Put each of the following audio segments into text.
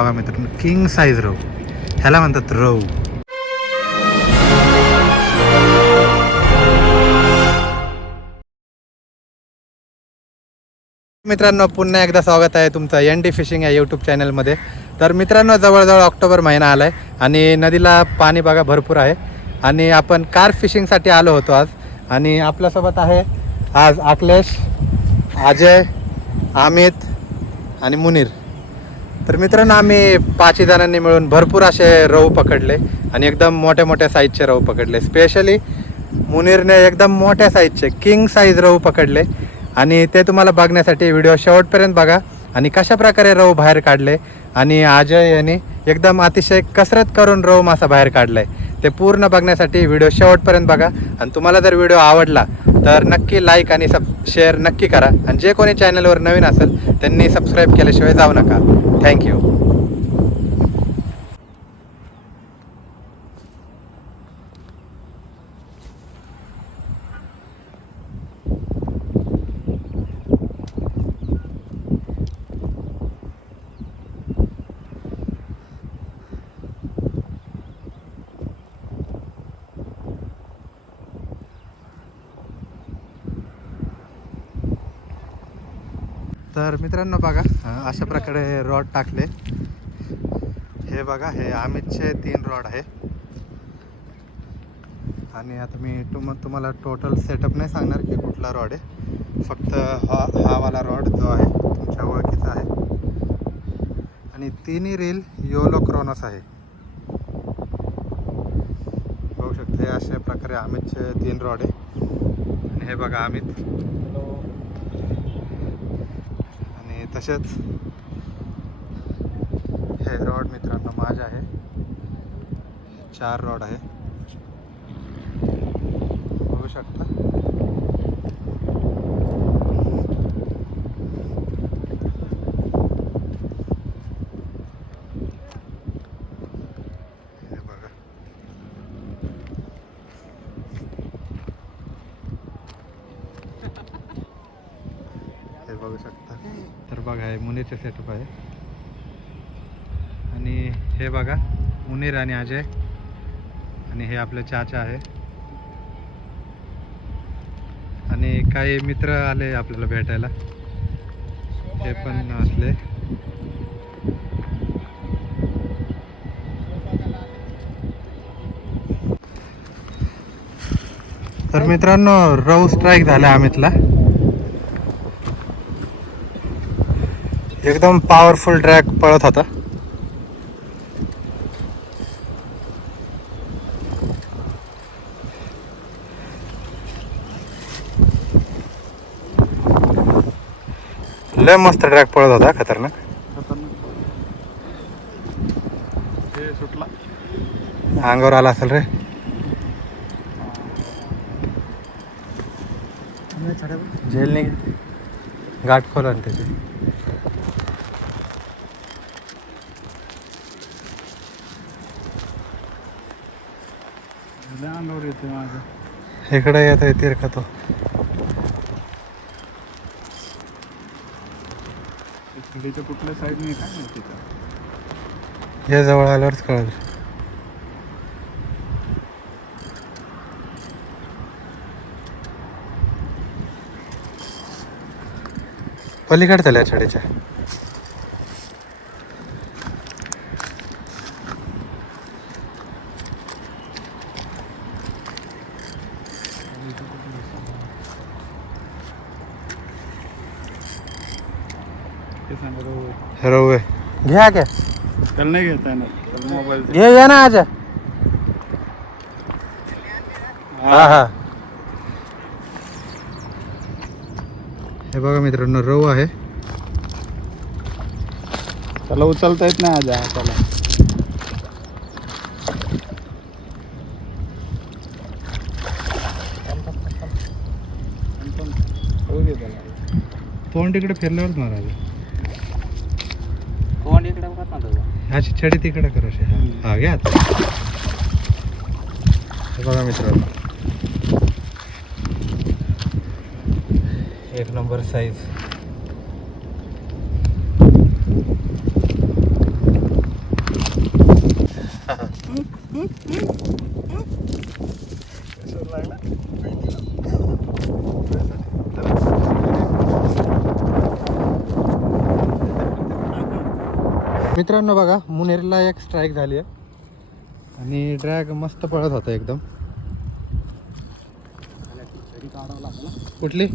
बघा मित्रांनो king size रव. ह्याला म्हणतात रव. मित्रांनो पुन्हा एकदा स्वागत आहे तुमचं एन डी फिशिंग या यूट्यूब चॅनलमध्ये तर मित्रांनो जवळजवळ ऑक्टोबर महिना आला आहे आणि नदीला पाणी बघा भरपूर आहे. आणि आपण कार फिशिंगसाठी आलो होतो आज. आणि आपल्यासोबत आहे आज अखिलेश अजय अमित आणि मुनीर. तर मित्रांनो आम्ही पाचही जणांनी मिळून भरपूर असे रहू पकडले आणि एकदम मोठ्या मोठ्या साईजचे रहू पकडले. स्पेशली मुनीरने एकदम मोठ्या साईजचे किंग साईज रहू पकडले. आणि ते तुम्हाला बघण्यासाठी व्हिडिओ शेवटपर्यंत बघा आणि कशा प्रकारे रहू बाहेर काढले. आणि अजय यांनी एकदम अतिशय कसरत करून रहू मासा बाहेर काढलाय. ते पूर्ण बघण्यासाठी व्हिडिओ शेवटपर्यंत बघा. आणि तुम्हाला जर व्हिडिओ आवडला तर नक्की लाईक आणि सब शेअर नक्की करा. आणि जे कोणी चॅनलवर नवीन असेल त्यांनी सबस्क्राईब केल्याशिवाय जाऊ नका. থ্যাংক ইউ तर मित्रांनो बघा अशा प्रकारे रॉड टाकले. हे बघा हे अमितचे तीन रॉड आहे. आणि आता मी तुम तुम्हाला टोटल सेटअप नाही सांगणार की कुठला रॉड आहे. फक्त हा हावाला रॉड जो आहे तुमच्या ओळखीचा आहे. आणि तिन्ही रील योलो क्रॉनस आहे. बघू शकते अशा प्रकारे अमितचे तीन रॉड आहे. आणि हे बघा अमित. तसेच हे रॉड मित्रांनो माझे आहे. चार रॉड आहे बघू शकता हे बघा हे बघू शकता तर बघा हे मुनीरचे सेटअप आहे आणि हे बघा उनीर आणि अजय. आणि हे आपले चाचा आहे. आणि काही मित्र आले आपल्याला भेटायला. ते पण असले. तर मित्रांनो रव स्ट्राईक झाला अमितला. एकदम पॉवरफुल ट्रॅक पळत होता. लय मस्त ट्रॅक पळत होता खतरनाक. सुटला. अंगावर आला असेल रे. झेल नाही गाठ खोल आणि त्याची. अंगावर येते इकडे येत आहे तिरका तो. खडीच्या कुठल्या साईडने काय माहिती का? या जवळ आल्यावरच कळेल. पलीकडे झाल्या छड्याच्या ते सांगत हरवय घ्या क्या? त्याला नाही घेता येणार मोबाईल. घे या ना आज। हा। हा हे। बघा मित्रांनो रव आहे. त्याला उचलता येत नाही आज त्याला. तोंड तिकडे फिरल्यावरच महाराज तोंड इकडे बघा अशी छडी तिकडे कर अशी. हा. घ्या बघा मित्रांनो. एक नंबर साईज मित्रांनो बघा मुनेरला एक स्ट्राईक झाली आहे. आणि ड्रॅग मस्त पळत होता एकदम. कुठली?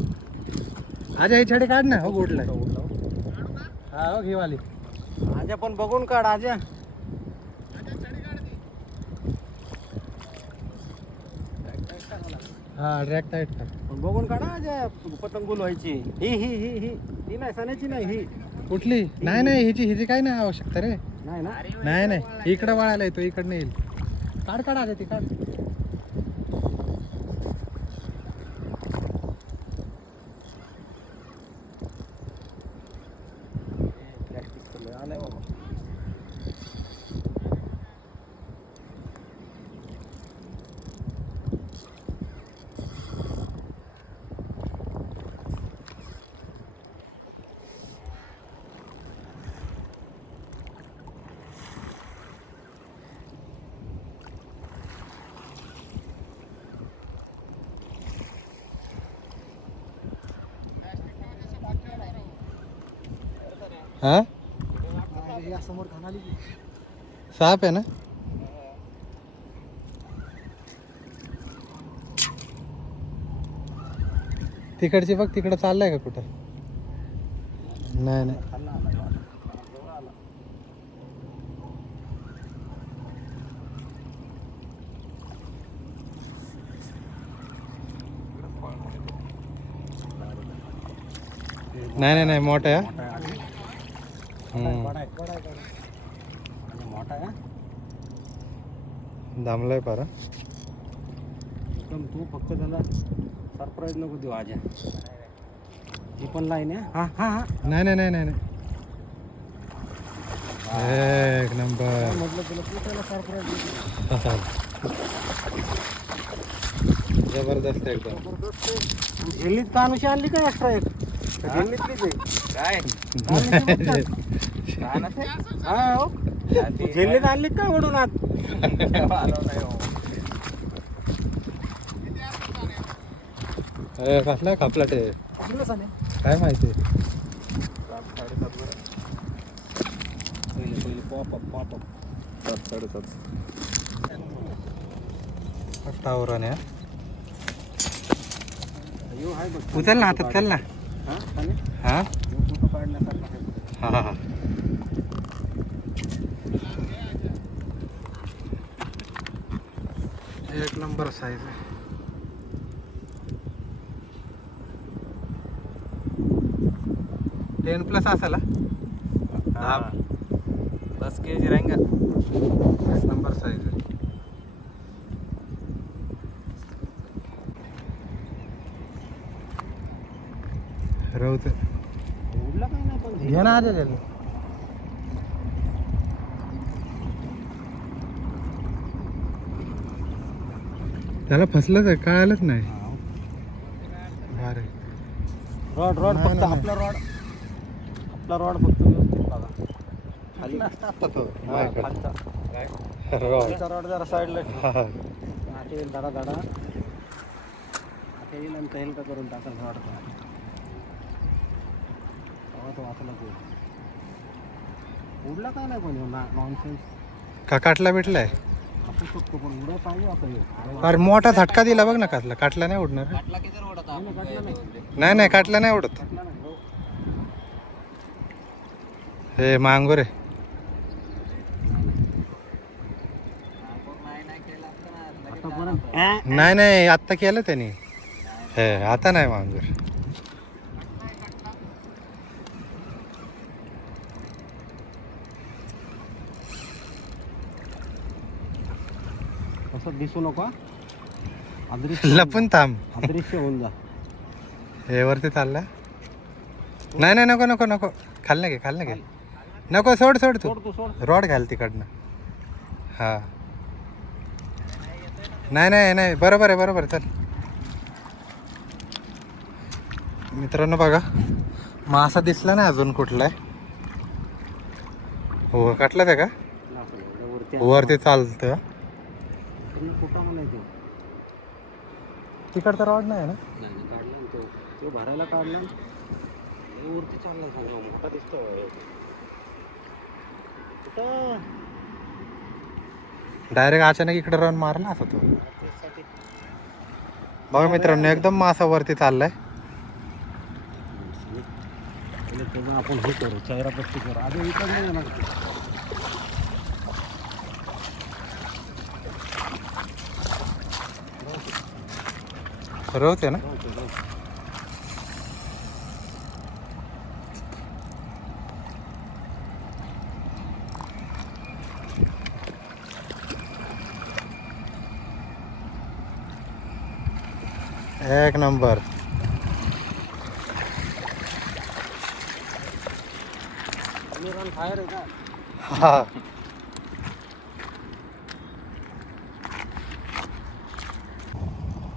आज ही छडी काढ ना. हो गोडला हा हो घेवाली आजा पण बघून काढ आजा. हा ड्रॅग टाईट काढ पण बघून काढा आजा पतंग बोलवायची ही ही ही ही. ही नाही सण्याची नाही ही. कुठली? नाही नाही हिची हिची काय नाही आवश्यकता रे. नाही ना? नाही नाही. इकडे वळायला येतो इकडनं येईल. काढ काढ आधी ती काढ. हा? साप आहे ना? तिकडची बघ तिकडं चाललंय का कुठं? नाही नाही. नाही नाही नाही मोठं आहे. मोठा आहे दामलाय पारा. पण तू फक्त त्याला सरप्राईज नको देऊ आजा. ही पण लाईन आहे हा हा हा. नाही नाही नाही नाही. एक नंबर. म्हटलं तुला तू सरप्राईज जबरदस्त एकदम. झेल्लीत कानुशी आणली का एक्स्ट्रा एक? आहे. काय? हा हो झेल्लीत आणली का ओढून आत? कसला कापला ते काय माहिती? टावराने उचल ना हातात चल ना. हा? हा. हा. नंबर साईज आहे. टेन प्लस असेल हा? हा दस के जी रहेंगे. एक नंबर साईज आहे. रवत उडला काय नाही पण. घे ना आले त्याला फसलंच आहे कळालंच नाही. अरे रॉड रॉड नाही, फक्त. आपला रॉड आपला रॉड फक्त व्यवस्थित बघा. खाली. हा, खालचा. खालचा. रॉड जरा साईडला ठेव. आता येईल धडा धडा आता येईल आणि येईल का करून टाका रॉड तो वाचला तो. उडला काय नाही पण नॉनसेन्स का काटला भेटलाय अरे मोठा झटका दिला बघ ना काटला काटला नाही उडणार नाही, नाही, काटला नाही. नाही नाही काटला नाही उडत. हो. मांगोर आहे? नाही नाही आत्ता केलं त्याने हे आता नाही मांगोर असं दिसू नका अदृश्य लपून थांब. अदृश्य होऊन जा. हे वरती चालला. नाही नाही नको नको नको. खाल घे खाल घे नको सोड सोड तू. सोड तू सोड. रॉड घाल तिकडनं. हा. नाही नाही नाही. बरोबर आहे बरोबर आहे, चल. मित्रांनो बघा मासा दिसला नाही अजून कुठला आहे हो काटला त्या का? वरती चालतं. कुठं म्हणायचं तिकडचा रॉड नाही ना? नाही नाही, काढला ना तो. तो भरायला काढला ना. हे वरती चालला खाली. मोठा दिसतो. कुठं? डायरेक्ट अचानक इकडे राहून मारला असं तो. त्यासाठी. बघा मित्रांनो एकदम मासा वरती चाललाय. आपण हे करू. चेहरापट्टी करू. आधी इकडे नाही जाणार ते. रोज आहे ना. एक नंबर हा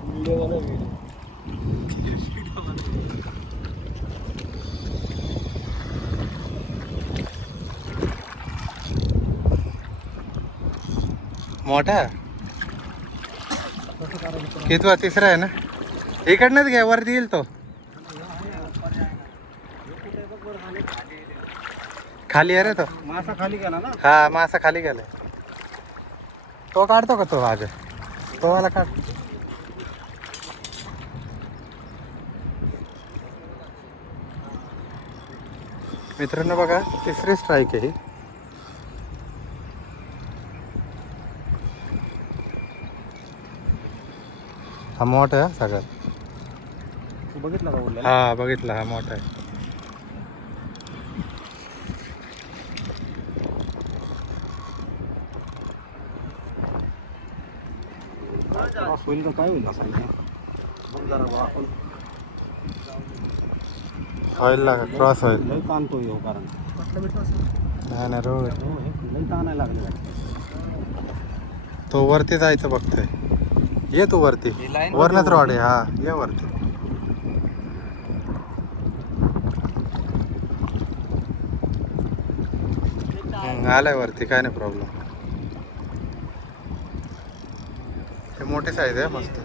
व्हिडिओ व्हिडिओ मोठा? कितवा तिसरा आहे ना? इकडनंच घ्या वरती येईल तो. खाली आहे रे तो. मासा खाली गेला ना? हा मासा खाली गेलाय तो काढतो का तो आज तो वाला काढ. मित्रांनो बघा तिसरी स्ट्राईक आहे ही. हा मोठा आहे सगळ्यात. बघितला का हा बघितला हा मोठा आहे. होईल का? काय होईल असं बघ जरा बघ आपण होईल लागा क्रॉस होईल लई ताणतो येऊ कारण. नाही नाही रोड. हो, हे लई ताणायला लागले तो वरती जायचं बघतोय. ये तू वरती. ही line वरनच रॉड आहे. हा ये वरती. हम्म, आलाय वरती. काय नाही प्रॉब्लेम हे मोठी साईज आहे मस्त.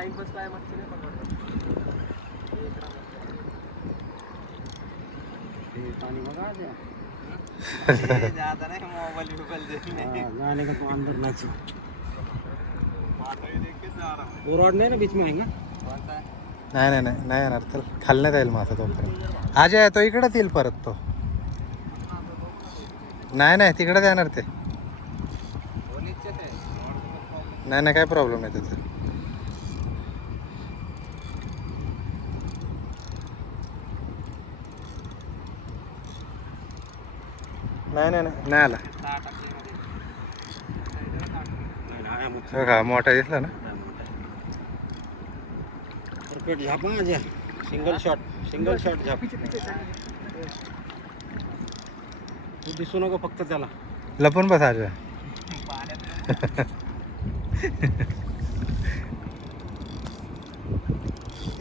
नाही टाइमपास काय मच्छी नाही पाणी बघा द्या जाने का तो अंदर नाच? वो रॉड नहीं. ना बीच में आएगा नाही नाही नाही नाही येणार. तर खालण्यात जाईल माझा तोपर्यंत. आज आहे तो इकडेच येईल परत तो. नाही नाही तिकडेच येणार ते. नाही नाही काय प्रॉब्लेम आहे त्याचा नाही नाही नाही. नाही आला. हो का मोठा दिसला ना? परफेक्ट झाप आज सिंगल शॉट सिंगल शॉट झाप. तू दिसू नको फक्त त्याला. लपून बस आज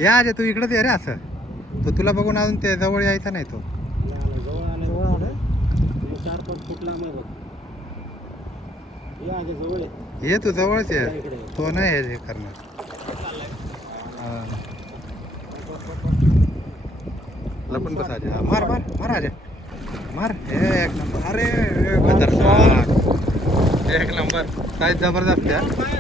या अजय तू इकडंच ये रे असं. तो तुला बघून अजून ते जवळ यायचा नाही तो हे आलं, जवळ आलं जवळ आलं हे लांब आहे बघ. आगे जवळ आहे. ये तू जवळच इकडे तो नाही हे- हे करणार. हा. लपून बस हा, मार मार मार अजय मार. एक नंबर. अरे खतरनाक. एक नंबर. काय जबरदस्त आहे. हा.